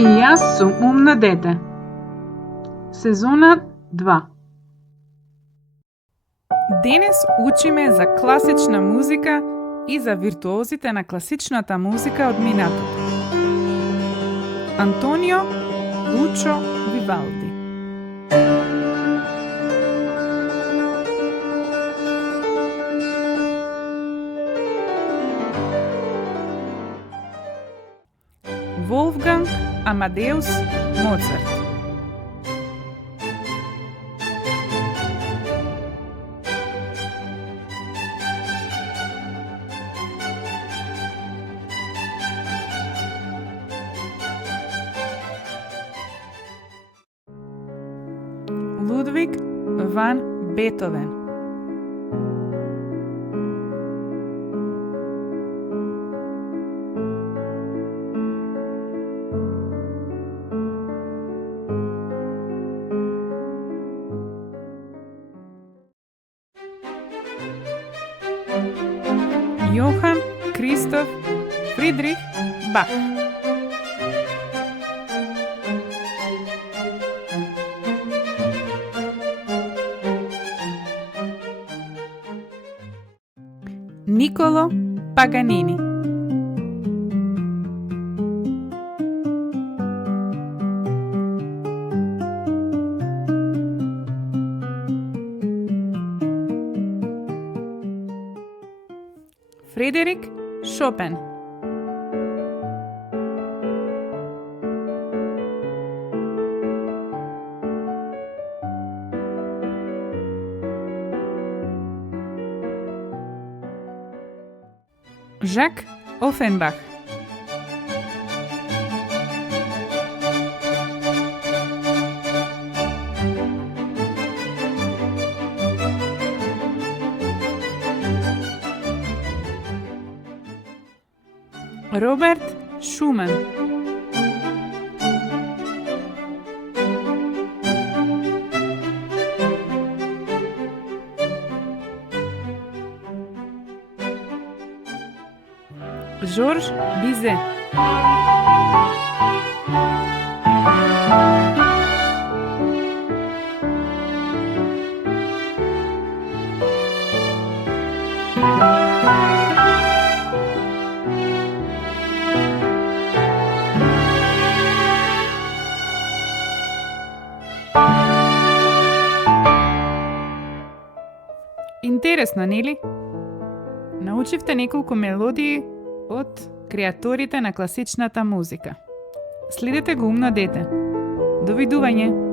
И јас сум умно дете. Сезона 2. Денес учиме за класична музика и за виртуозите на класичната музика од минатото. Антонио Лучо Вивалди. Волфганг Амадеус Моцарт. Лудвиг ван Бетовен. Йохан Кристоф Фридрих Бах. Николо Паганини. Фредерик Шопен. Жак Офенбах. Роберт Шуман. Жорж Бизе. Интересно, нели? Научивте неколку мелодии од креаторите на класичната музика. Следете го умно дете. Довидување!